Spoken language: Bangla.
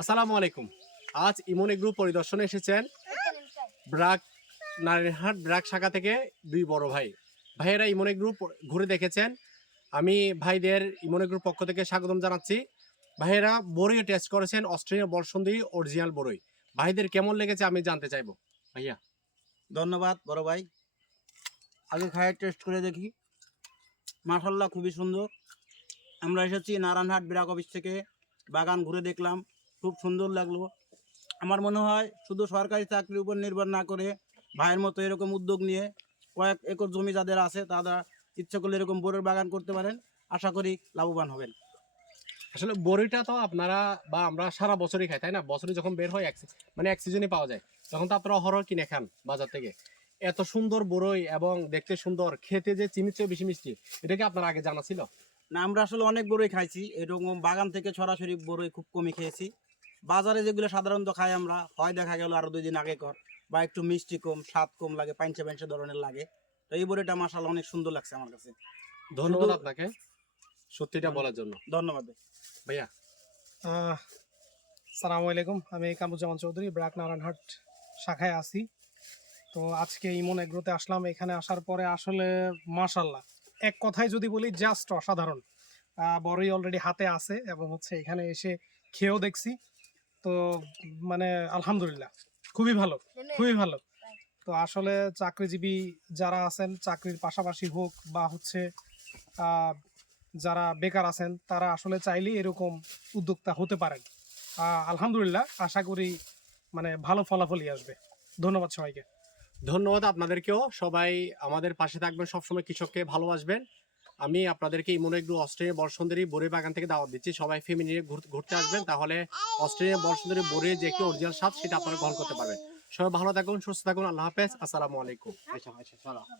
আসসালামু আলাইকুম। আজ ইমন এগ্রো পরিদর্শনে এসেছেন ব্রাক নারায়ণহাট ব্রাক শাখা থেকে দুই বড় ভাই। ভাইয়েরা ইমন এগ্রো ঘুরে দেখেছেন। আমি ভাইদের ইমন এগ্রোর পক্ষ থেকে স্বাগতম জানাচ্ছি। ভাইয়েরা বড়ই টেস্ট করেছেন, অস্ট্রেলিয়ার বর্ষন্দী অরিজিনাল বড়ই। ভাইদের কেমন লেগেছে আমি জানতে চাইবো। ভাইয়া ধন্যবাদ বড় ভাই। আগে খায় টেস্ট করে দেখি। মাশাল্লাহ খুবই সুন্দর। আমরা এসেছি নারায়ণহাট ব্রাক অফিস থেকে, বাগান ঘুরে দেখলাম, খুব সুন্দর লাগলো। আমার মনে হয় শুধু সরকারি চাকরির উপর নির্ভর না করে ভাইয়ের মতো এরকম উদ্যোগ নিয়ে কয়েক একর জমি যাদের আছে তারা ইচ্ছা করলে এরকম বড়ের বাগান করতে পারেন। আশা করি লাভবান হবেন। আসলে বড়িটা তো আপনারা বা আমরা সারা বছরই খাই, তাই না? বছরে যখন বের হয় মানে এক সিজনে পাওয়া যায়, তখন তো আপনারা অহরহ কিনে খান বাজার থেকে। এত সুন্দর বড়ই এবং দেখতে সুন্দর, খেতে যে চিনির চেয়ে বেশি মিষ্টি, এটা কি আপনার আগে জানা ছিল? না, আমরা আসলে অনেক বড়ই খাইছি, এরকম বাগান থেকে সরাসরি বড়ই খুব কমই খেয়েছি। বাজারে যেগুলো সাধারণত খাই আমরা, হয় দেখা গেল আরো 2 দিন আগে কর, বা একটু মিষ্টি কম, স্বাদ কম লাগে, পাইনচে পাইনচে ধরনের লাগে। তো এই বড়িটা মাশাআল্লাহ অনেক সুন্দর লাগছে আমার কাছে। ধন্যবাদ আপনাকে সত্যিটা বলার জন্য। ধন্যবাদ ভাইয়া সালামু আলাইকুম, আমি কামরুজ্জামান চৌধুরী, ব্রাক নারায়ণহাট শাখায় আছি। তো আজকে ইমন এগ্রোতে আসলাম। এখানে আসার পরে আসলে মাশাল্লাহ, এক কথায় যদি বলি জাস্ট অসাধারণ। বড়ই অলরেডি হাতে আছে এবং এখানে এসে খেয়েও দেখছি। তো মানে আলহামদুলিল্লাহ, খুবই ভালো, খুবই ভালো। তো আসলে চাকরিজীবী যারা আছেন, চাকরির পাশাপাশি হোক বা যারা বেকার আছেন, তারা আসলে চাইলেই এরকম উদ্যোক্তা হতে পারেন। আলহামদুলিল্লাহ, আশা করি মানে ভালো ফলাফলই আসবে। ধন্যবাদ সবাইকে। ধন্যবাদ আপনাদেরকেও। সবাই আমাদের পাশে থাকবেন, সবসময় কৃষককে ভালোবাসবেন। আমি আপনাদেরকে ইমন এগ্রো অস্ট্রেলিয়া বর্ষন্দরী বড়ই বাগান থেকে দাওয়াত দিচ্ছি। সবাই ফ্যামিলি নিয়ে ঘুরতে আসবেন, তাহলে অস্ট্রেলিয়া বর্ষন্দরী বড়ির যে একটি অরিজিনাল স্বাদ সেটা আপনারা গ্রহণ করতে পারবেন। সবাই ভালো থাকুন, সুস্থ থাকুন। আল্লাহ হাফেজ, আসসালামু আলাইকুম।